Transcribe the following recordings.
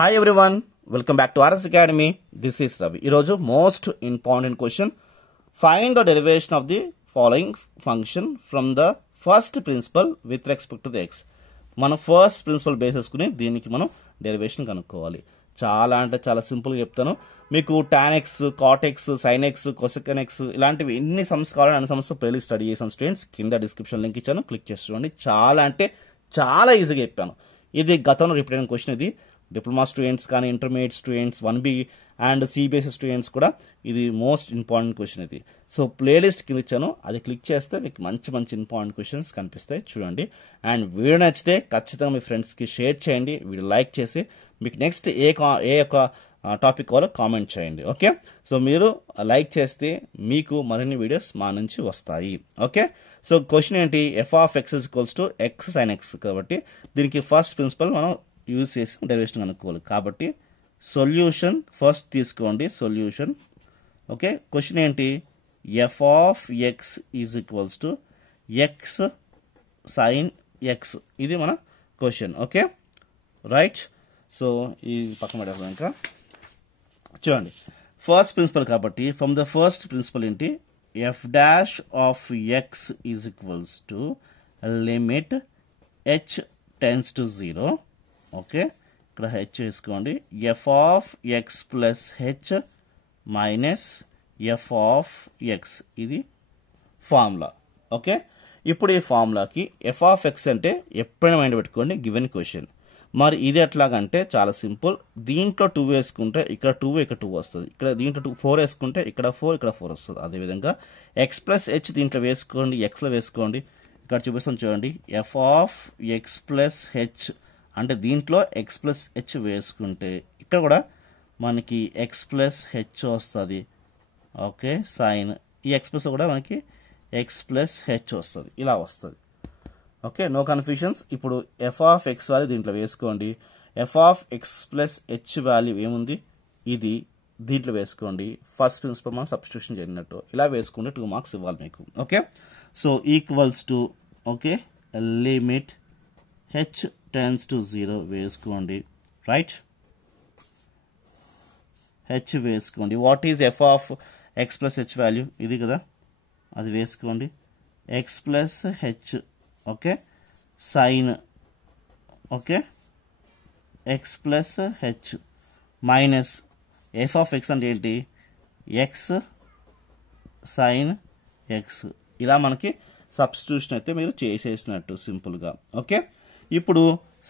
Hi everyone, welcome back to RS Academy. This is Ravi. ఈరోజు most important question. Find the derivation of the following function from the first principle with respect to the x. మనం first principle base చేసుకుని దీనికి మనం derivation కనుక్కోవాలి. చాలా అంటే చాలా సింపుల్గా చెప్తాను. మీకు tan x, cot x, sin x, cosecant x ఇలాంటివి ఎన్ని సమ్స్ కావాలని అన్ని సమ్స్ ప్లేలిస్ట్ స్టడీ చేసాను స్టూడెంట్స్. కింద డిస్క్రిప్షన్ లింక్ ఇచ్చాను, క్లిక్ చేసి చూడండి. చాలా అంటే చాలా ఈజీగా చెప్పాను. ఇది గతంలో రిపీట్ అయిన క్వశ్చన్. ఇది డిప్లొమా స్టూడెంట్స్ కానీ intermediate students 1B and CBSE students కూడా ఇది మోస్ట్ ఇంపార్టెంట్ క్వశ్చన్. ఇది సో ప్లేలిస్ట్ కింద ఇచ్చాను, అది క్లిక్ చేస్తే మీకు మంచి మంచి ఇంపార్టెంట్ క్వశ్చన్స్ కనిపిస్తాయి, చూడండి. అండ్ వీడియో నచ్చితే ఖచ్చితంగా మీ ఫ్రెండ్స్కి షేర్ చేయండి, వీడియో లైక్ చేసి మీకు నెక్స్ట్ ఏ యొక్క టాపిక్ కావాలో కామెంట్ చేయండి. ఓకే, సో మీరు లైక్ చేస్తే మీకు మరిన్ని వీడియోస్ మా నుంచి వస్తాయి. ఓకే, సో క్వశ్చన్ ఏంటి? f of x is equals to x sin x. కాబట్టి దీనికి ఫస్ట్ ప్రిన్సిపల్ మనం యూజ్ చేసి డెరివేషన్ అనుకోవాలి. కాబట్టి సొల్యూషన్ ఫస్ట్ తీసుకోండి, సొల్యూషన్. ఓకే, క్వశ్చన్ ఏంటి? f of x is equals to x sin x. ఇది మన క్వశ్చన్. Okay right. సో ఈ పక్కన పెట్టాలి. ఇంకా చూడండి, ఫస్ట్ ప్రిన్సిపల్ కాబట్టి ఫ్రమ్ ద ఫస్ట్ ప్రిన్సిపల్ ఏంటి? f dash of x is equals to limit h tends to 0. Okay, ఇక్కడ h వేసుకోండి. f of x plus h minus f of x, ఇది ఫార్ములా. ఓకే, ఇప్పుడు ఈ ఫార్ములాకి f of x అంటే ఎప్పుడైనా mind పెట్టుకోండి, given question. మరి ఇది ఎట్లాగంటే చాలా సింపుల్. దీంట్లో 2 వేసుకుంటే ఇక్కడ 2, ఇక్కడ 2 వస్తుంది. ఇక్కడ దీంట్లో 4 వేసుకుంటే ఇక్కడ 4, ఇక్కడ 4 వస్తుంది. అదేవిధంగా x ప్లస్ h దీంట్లో వేసుకోండి, ఎక్స్లో వేసుకోండి. ఇక్కడ చూపిస్తాం చూడండి, f of x plus h అంటే దీంట్లో x ప్లస్ h వేసుకుంటే ఇక్కడ కూడా మనకి x ప్లస్ h వస్తుంది. ఓకే, సైన్ ఈ x ప్లస్ కూడా మనకి x ప్లస్ h వస్తుంది, ఇలా వస్తుంది. Okay, no confusions. ఇప్పుడు f ఆఫ్ x వాల్యూ దీంట్లో వేసుకోండి. f of x plus h value ఏముంది? ఇది దీంట్లో వేసుకోండి. ఫస్ట్ ప్రిన్సిపల్ మనం సబ్స్టిట్యూషన్ చేసినట్టు ఇలా వేసుకుంటే 2 మార్క్స్ ఇవ్వాలి మీకు. Okay, so equals to okay limit h tends to 0 వేసుకోండి. రైట్, h వేసుకోండి. What is f of x plus h value? ఇది కదా, అది వేసుకోండి. x plus h okay sine okay x plus h minus f of x అంటే ఏంటి? x sine x. ఇలా మనకి సబ్స్టిట్యూషన్ అయితే మీరు చేసేసినట్టు సింపుల్గా. ఓకే, ఇప్పుడు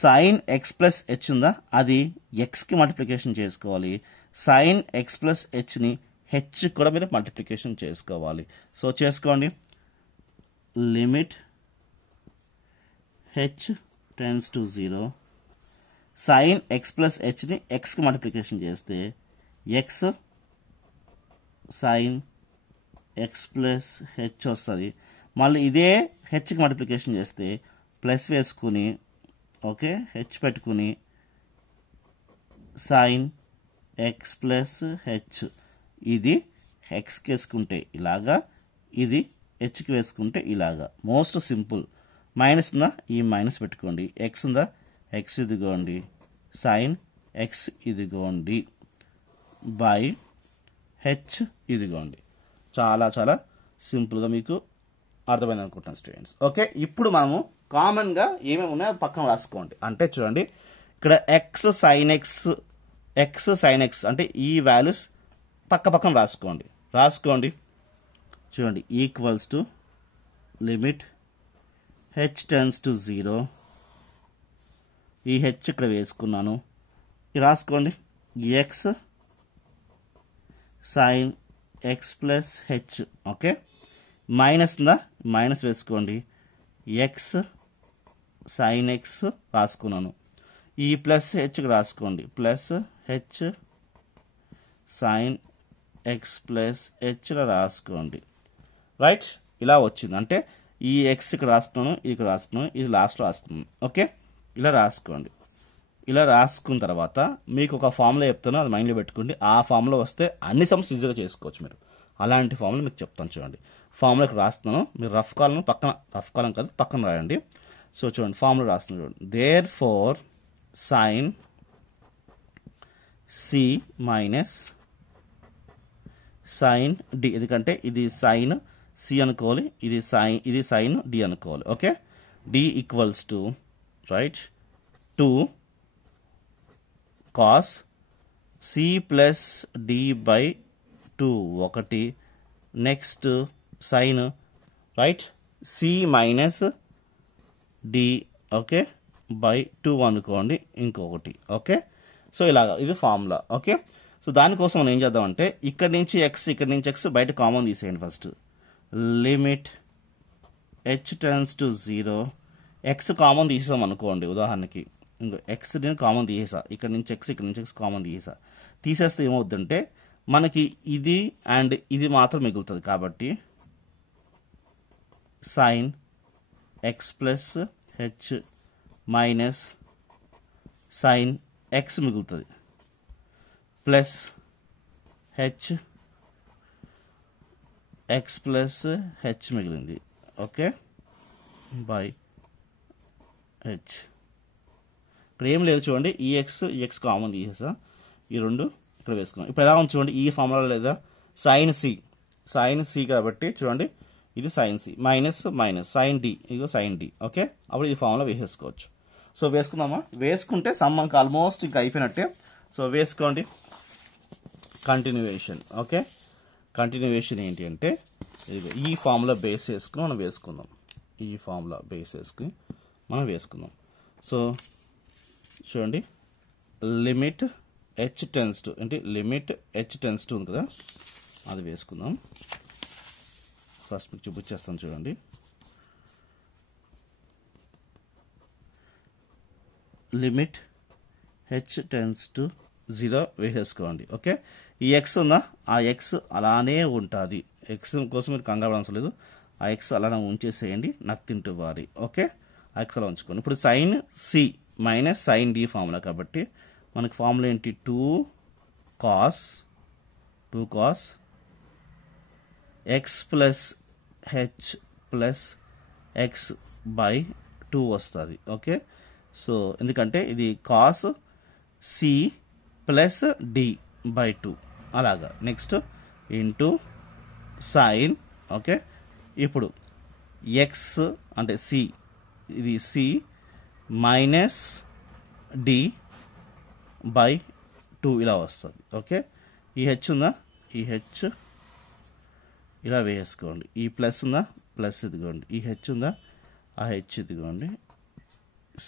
సైన్ x ప్లస్ h ఉందా, అది xకి మల్టిప్లికేషన్ చేసుకోవాలి. సైన్ x ప్లస్ hని h కూడా మీరు మల్టిప్లికేషన్ చేసుకోవాలి. సో చేసుకోండి. Limit h tends to 0 sine x plus hని xకి మల్టిప్లికేషన్ చేస్తే x sine x plus h వస్తుంది. మళ్ళీ ఇదే hకి మల్టిప్లికేషన్ చేస్తే ప్లస్ వేసుకుని ఓకే h పెట్టుకుని సైన్ x ప్లస్ h, ఇది xకి వేసుకుంటే ఇలాగా, ఇది hకి వేసుకుంటే ఇలాగా. Most simple. మైనస్ ఉందా, ఈ మైనస్ పెట్టుకోండి. x ఉందా, x ఇదిగోండి, సైన్ x ఇదిగోండి, బై h ఇదిగోండి. చాలా చాలా సింపుల్గా మీకు అర్థమైంది అనుకుంటున్నాను స్టూడెంట్స్. ఓకే, ఇప్పుడు మనము కామన్గా ఏమేమి ఉన్నాయో పక్కన రాసుకోండి. అంటే చూడండి, ఇక్కడ x సైన్ x అంటే ఈ వాల్యూస్ పక్క పక్కన రాసుకోండి. చూడండి, equals to limit h tends to 0. ఈ h ఇక్కడ వేసుకున్నాను, ఇది రాసుకోండి. x sine x plus h. Okay, minus ఉందా, మైనస్ వేసుకోండి. x సైన్ x రాసుకున్నాను. ఈ ప్లస్ h రాసుకోండి, plus h sine x plus h రాసుకోండి. రైట్, ఇలా వచ్చింది. అంటే ఈ x ఇక్కడ రాసుకున్నాను, ఇక్కడ రాసుకున్నాను, ఇది లాస్ట్లో రాసుకున్నాను. ఓకే, ఇలా రాసుకోండి. ఇలా రాసుకున్న తర్వాత మీకు ఒక ఫార్ములా చెప్తాను, అది మైండ్లో పెట్టుకోండి. ఆ ఫార్ములా వస్తే అన్ని సమ్స్ ఈజీగా చేసుకోవచ్చు మీరు. అలాంటి ఫార్ములా మీకు చెప్తాను చూడండి. ఫార్ములా ఇక్కడ రాస్తున్నాను, మీరు రఫ్ కాలం కాదు పక్కన రాయండి. సో చూడండి, ఫార్ములా రాస్తున్నాను చూడండి. Therefore sine C minus sine D, ఎందుకంటే ఇది సైన్ సి అనుకోవాలి, ఇది సైన్ డి అనుకోవాలి. Okay, D equals to right 2 cos C plus D by 2 ఒకటి, next sine right C minus D okay by 2 అనుకోండి ఇంకొకటి. ఓకే, సో ఇలాగా ఇది ఫార్ములా. ఓకే, సో దానికోసం మనం ఏం చేద్దామంటే ఇక్కడ నుంచి ఎక్స్ బయట కామన్ తీసేయండి. First limit h tends to 0, x common తీసేసాం అనుకోండి ఉదాహరణకి, ఇంకో ఎక్స్ నేను కామన్ తీసేసా, ఇక్కడ నుంచి ఎక్స్ కామన్ తీసేస్తే ఏమవుతుందంటే మనకి ఇది అండ్ ఇది మాత్రం మిగులుతుంది. కాబట్టి sine x plus h minus sine x మిగులుతుంది plus h x plus h మిగిలింది. Okay, by h. ఇక్కడ ఏం లేదు చూడండి, ఈ ఎక్స్ కామన్ తీసేసా, ఈ రెండు ఇక్కడ వేసుకున్నాం. ఇప్పుడు ఎలా ఉంది చూడండి, ఈ ఫార్ములా లేదా సైన్ సి కాబట్టి చూడండి ఇది sine C minus sine D, ఇదిగో సైన్ డి. ఓకే, అప్పుడు ఈ ఫార్ములా వేసేసుకోవచ్చు. సో వేసుకుందామా, వేసుకుంటే సమ్ మనకు ఆల్మోస్ట్ ఇంకా అయిపోయినట్టే. సో వేసుకోండి కంటిన్యూవేషన్. ఓకే, కంటిన్యూవేషన్ ఏంటి అంటే ఈ ఫార్ములా బేస్ చేసుకుని మనం వేసుకుందాం, ఈ ఫార్ములా బేస్ చేసుకుని మనం వేసుకుందాం. సో చూడండి లిమిట్ h టెన్స్ టు అంటే లిమిట్ h టెన్స్ టు ఉంది కదా, అది వేసుకుందాం. ఫస్ట్ మీకు చూపించేస్తాను చూడండి. లిమిట్ h టెన్స్ టు 0 వేసేసుకోండి. ఓకే, ఈ ఎక్స్ ఉందా, ఆ ఎక్స్ అలానే ఉంటుంది, ఎక్స్ కోసం మీరు కంగారు అవసరం లేదు, ఆ ఎక్స్ అలానే ఉంచేసేయండి, నథింగ్ టు వరీ. ఓకే, ఆ ఎక్స్ అలా ఉంచుకోండి. ఇప్పుడు sine C minus sine D formula కాబట్టి మనకి ఫార్ములా ఏంటి, 2 cos x plus h plus x by 2 వస్తుంది. ఓకే, సో ఎందుకంటే ఇది cos C plus D by 2 అలాగా. Next into sine. ఓకే, ఇప్పుడు ఎక్స్ అంటే సి, ఇది సి మైనస్ డి బై 2 ఇలా వస్తుంది. ఓకే, ఈ హెచ్ ఉందా, ఈ హెచ్ ఇలా వేసుకోండి, ఈ ప్లస్ ఉందా, ప్లస్ ఇదిగోండి, ఈ హెచ్ ఉందా, ఆ హెచ్ ఇదిగోండి,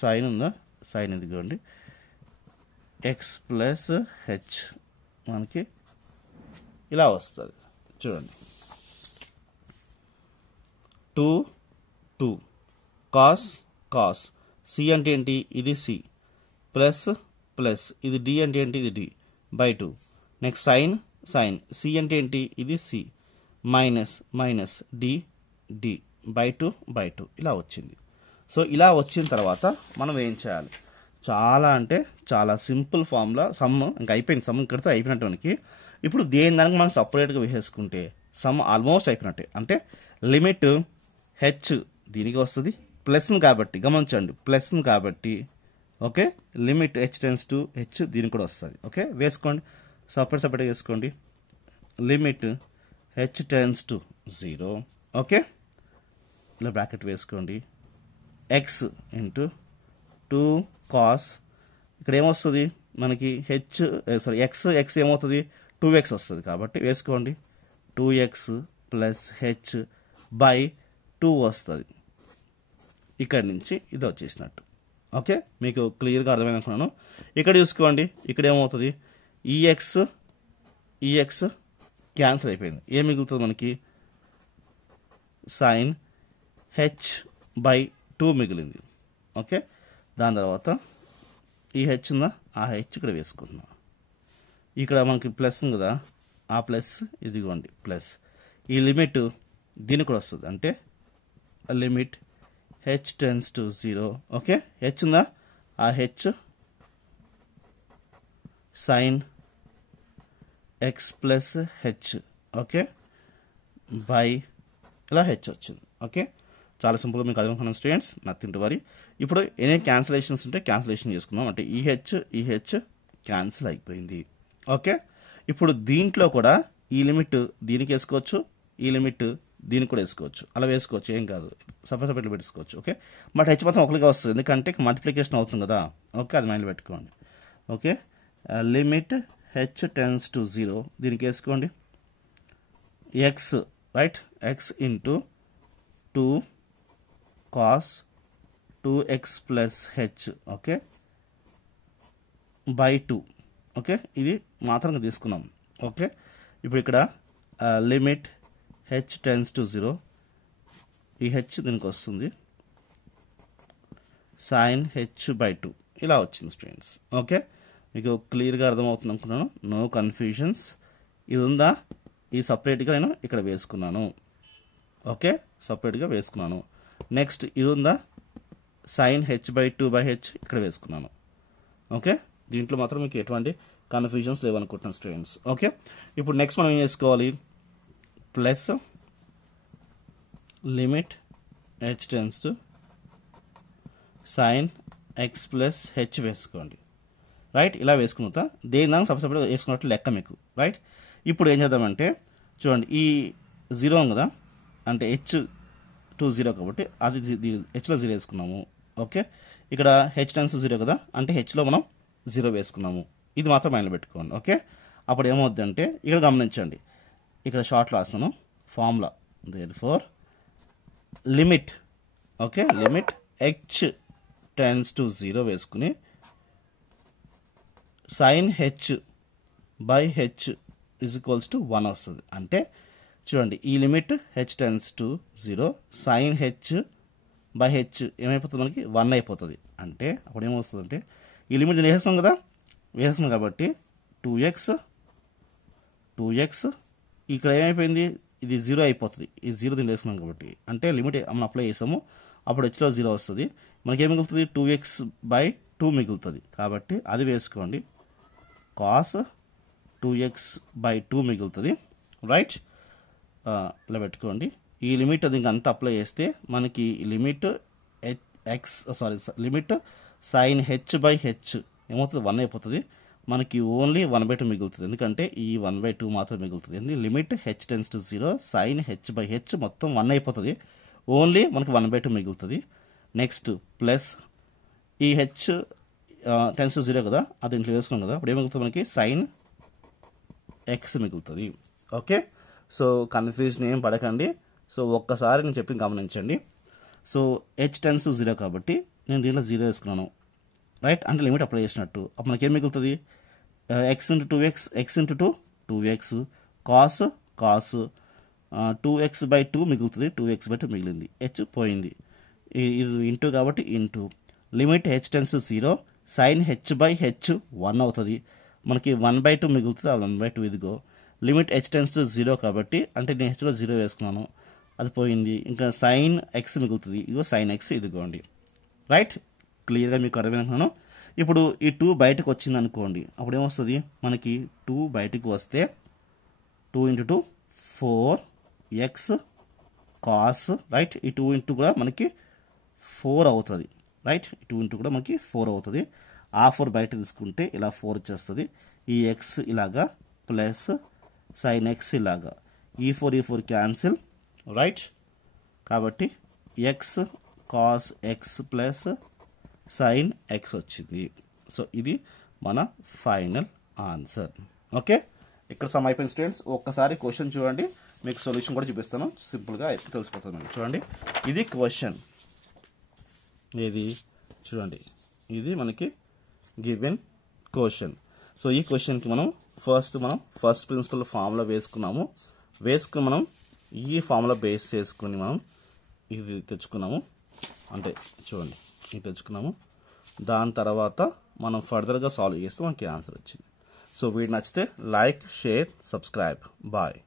సైన్ ఉందా, సైన్ ఇదిగోండి, ఎక్స్ ప్లస్ హెచ్ మనకి ఇలా వస్తుంది చూడండి. 2 కాస్ సి అంటే ఏంటి, ఇది సి ప్లస్ ఇది డి అంటే ఏంటి, ఇది D by 2. Next sine C అంటే ఏంటి, ఇది సి మైనస్ డి బై 2 ఇలా వచ్చింది. సో ఇలా వచ్చిన తర్వాత మనం ఏం చేయాలి, చాలా అంటే చాలా సింపుల్ ఫార్ములా. సమ్ ఇంకా అయిపోయింది, సమ్ ఇక్కడితో అయిపోయినట్టు మనకి. ఇప్పుడు దేని దానికి మనం సపరేట్గా వేసేసుకుంటే సమ్ ఆల్మోస్ట్ అయిపోయినట్టే. అంటే లిమిట్ హెచ్ దీనికి వస్తుంది, ప్లస్ కాబట్టి గమనించండి, ప్లస్ కాబట్టి. Okay, limit h tends to H దీనికి కూడా వస్తుంది. ఓకే, వేసుకోండి, సపరేట్గా వేసుకోండి. Limit h tends to 0. Okay, ఇలా బ్రాకెట్ వేసుకోండి, ఎక్స్ ఇంటూ 2 కాస్, ఇక్కడ ఏమొస్తుంది మనకి ఎక్స్ ఏమవుతుంది, 2x వస్తుంది కాబట్టి వేసుకోండి, 2x ప్లస్ హెచ్ బై 2 వస్తుంది. ఇక్కడ నుంచి ఇది వచ్చేసినట్టు. ఓకే, మీకు క్లియర్గా అర్థమైంది అనుకున్నాను. ఇక్కడ చూసుకోండి, ఇక్కడ ఏమవుతుంది, ఈఎక్స్ క్యాన్సిల్ అయిపోయింది, ఏం మిగులుతుంది మనకి, సైన్ హెచ్ బై 2 మిగిలింది. ఓకే, దాని తర్వాత ఈ హెచ్ ఉందా, ఆ హెచ్ ఇక్కడ వేసుకుంటున్నాం. ఇక్కడ మనకి ప్లస్ ఉంది కదా, ఆ ప్లస్ ఇదిగోండి ప్లస్, ఈ లిమిట్ దీనికి కూడా వస్తుంది, అంటే limit h tends to 0. Okay, H ఉందా, ఆ H sign x plus H. Okay, by ఇలా హెచ్ వచ్చింది. ఓకే, చాలా సింపుల్గా మీకు అర్థమవుతున్నాను స్టూడెంట్స్, నథింగ్ టు వరీ. ఇప్పుడు ఎనీ క్యాన్సిలేషన్స్ ఉంటే క్యాన్సిలేషన్ చేసుకుందాం. అంటే ఈ హెచ్ క్యాన్సిల్ అయిపోయింది. ఓకే, ఇప్పుడు దీంట్లో కూడా ఈ లిమిట్ దీనికి వేసుకోవచ్చు, ఈ లిమిట్ దీనికి కూడా వేసుకోవచ్చు, అలా వేసుకోవచ్చు, ఏం కాదు, సపరేట్ పెట్టుకోవచ్చు. ఓకే, బట్ హెచ్ మాత్రం ఒకరిగా వస్తుంది, ఎందుకంటే మల్టిప్లికేషన్ అవుతుంది కదా. ఓకే, అది మైండ్ పెట్టుకోండి. Okay, limit h tends to 0 దీనికి వేసుకోండి X, right, X into 2 cos 2x plus H, okay, by 2. Okay, ఇది మాత్రంగా తీసుకున్నాం. ఓకే, ఇప్పుడు ఇక్కడ లిమిట్ హెచ్ టెన్స్ టు 0, ఈ హెచ్ దీనికి వస్తుంది సైన్ హెచ్ బై 2 ఇలా వచ్చింది స్టూడెంట్స్. ఓకే, మీకు క్లియర్గా అర్థమవుతుంది అనుకున్నాను, నో కన్ఫ్యూజన్స్. ఇది ఉందా, ఈ సపరేట్గా నేను ఇక్కడ వేసుకున్నాను. ఓకే, సపరేట్గా వేసుకున్నాను. నెక్స్ట్ ఇది ఉందా, sine h by 2 by h ఇక్కడ వేసుకున్నాను. ఓకే, దీంట్లో మాత్రం మీకు ఎటువంటి కన్ఫ్యూజన్స్ లేవనుకుంటున్నాను స్టూడెంట్స్. ఓకే, ఇప్పుడు నెక్స్ట్ మనం ఏం చేసుకోవాలి, plus limit h tends to sine x plus h వేసుకోండి. రైట్, ఇలా వేసుకున్న తర్వాత దేని దానికి సపరేట్గా వేసుకున్నట్లు లెక్క మీకు. రైట్, ఇప్పుడు ఏం చేద్దామంటే చూడండి, ఈ 0 కదా, అంటే హెచ్ టు 0 కాబట్టి అది హెచ్లో 0 వేసుకున్నాము. ఓకే, ఇక్కడ హెచ్ టెన్స్ 0 కదా, అంటే హెచ్లో మనం 0 వేసుకున్నాము. ఇది మాత్రం మైండ్లో పెట్టుకోండి. ఓకే, అప్పుడు ఏమవుద్దంటే ఇక్కడ గమనించండి, ఇక్కడ షార్ట్ రాస్తాను formula, therefore limit, okay, limit h tends to 0 వేసుకుని sine h by h is equals to 1 వస్తుంది. అంటే చూడండి, ఈ limit h tends to 0 sine h by h ఏమైపోతుంది, మనకి 1 అయిపోతుంది. అంటే అప్పుడు ఏమవుతుంది అంటే ఈ లిమిట్ నేను వేసేస్తాం కదా, వేసేస్తాం కాబట్టి 2x ఇక్కడ ఏమైపోయింది, ఇది 0 అయిపోతుంది, ఈ 0 దీన్ని వేసుకున్నాం కాబట్టి, అంటే లిమిట్ మనం అప్లై చేసాము, అప్పుడు హెచ్లో 0 వస్తుంది, మనకి ఏం మిగులుతుంది, 2x బై 2 మిగులుతుంది. కాబట్టి అది వేసుకోండి, కాస్ 2x బై 2 మిగులుతుంది. రైట్, ఇలా పెట్టుకోండి. ఈ లిమిట్ అది ఇంకంతా అప్లై చేస్తే మనకి limit limit sine h by h ఏమవుతుంది, 1 అయిపోతుంది, మనకి ఓన్లీ 1/2 మిగులుతుంది, ఎందుకంటే ఈ 1/2 మాత్రం మిగులుతుంది. Limit h tends to 0 sine h by h మొత్తం 1 అయిపోతుంది, ఓన్లీ మనకి 1/2 మిగులుతుంది. నెక్స్ట్ ప్లస్ ఈ హెచ్ టెన్స్ టు 0 కదా, అది ఇంట్లో వేసుకున్నాం కదా, అప్పుడు ఏం మిగులుతుంది, మనకి సైన్ ఎక్స్ మిగులుతుంది. ఓకే, సో కన్ఫ్యూజన్ ఏం పడకండి. సో ఒక్కసారి నేను చెప్పింది గమనించండి. సో హెచ్ టెన్స్ టు 0 కాబట్టి నేను దీంట్లో 0 వేసుకున్నాను. రైట్, అంటే లిమిట్ అప్లై చేసినట్టు, అప్పుడు మనకి ఏం మిగులుతుంది, X into 2x, X into 2 2x, cos 2x by 2 మిగులుతుంది, 2x బై 2 మిగిలింది, హెచ్ పోయింది, ఇది ఇంటూ కాబట్టి into limit h tends to 0 sine h by h 1 అవుతుంది, మనకి 1/2 మిగులుతుంది, ఆ 1/2 ఇదిగో. లిమిట్ హెచ్ టెన్స్ టు 0 కాబట్టి, అంటే నేను హెచ్లో 0 వేసుకున్నాను, అది పోయింది, ఇంకా సైన్ ఎక్స్ మిగులుతుంది, ఇదిగో సైన్ ఎక్స్ ఇదిగోండి. రైట్, క్లియర్గా మీకు అర్థమైనాను. ఇప్పుడు ఈ 2 బయటకు వచ్చింది అనుకోండి, అప్పుడు ఏమొస్తుంది, మనకి 2 బయటకు వస్తే 2 ఇంటూ 2 4x కాస్, రైట్, ఈ 2 ఇంటూ కూడా మనకి 4 అవుతుంది. రైట్, 2 ఇంటూ కూడా మనకి 4 అవుతుంది. ఆ 4 బయట తీసుకుంటే ఇలా 4 వచ్చేస్తుంది, ఈ ఎక్స్ ఇలాగా ప్లస్ సైన్ ఎక్స్ ఇలాగా, ఈ 4 క్యాన్సిల్. రైట్, కాబట్టి X cos x plus sign X వచ్చింది. సో ఇది మన ఫైనల్ ఆన్సర్. ఓకే, ఇక్కడ సమ్ అయిపోయింది స్టూడెంట్స్. ఒక్కసారి క్వశ్చన్ చూడండి, మీకు సొల్యూషన్ కూడా చూపిస్తాను, సింపుల్గా అయితే తెలిసిపోతుంది. చూడండి, ఇది క్వశ్చన్, ఇది చూడండి, ఇది మనకి గివెన్ క్వశ్చన్. సో ఈ క్వశ్చన్కి మనం ఫస్ట్ ప్రిన్సిపల్ ఫార్ములా వేసుకున్నాము, మనం ఈ ఫార్ములా బేస్ చేసుకుని మనం ఇది తెచ్చుకున్నాము, అంటే చూడండి ఇది తెచ్చుకున్నాము, దాని తర్వాత మనం ఫర్దర్గా సాల్వ్ చేస్తే మనకి ఆన్సర్ వచ్చింది. సో వీడియో నచ్చితే లైక్, షేర్, సబ్స్క్రైబ్. బాయ్.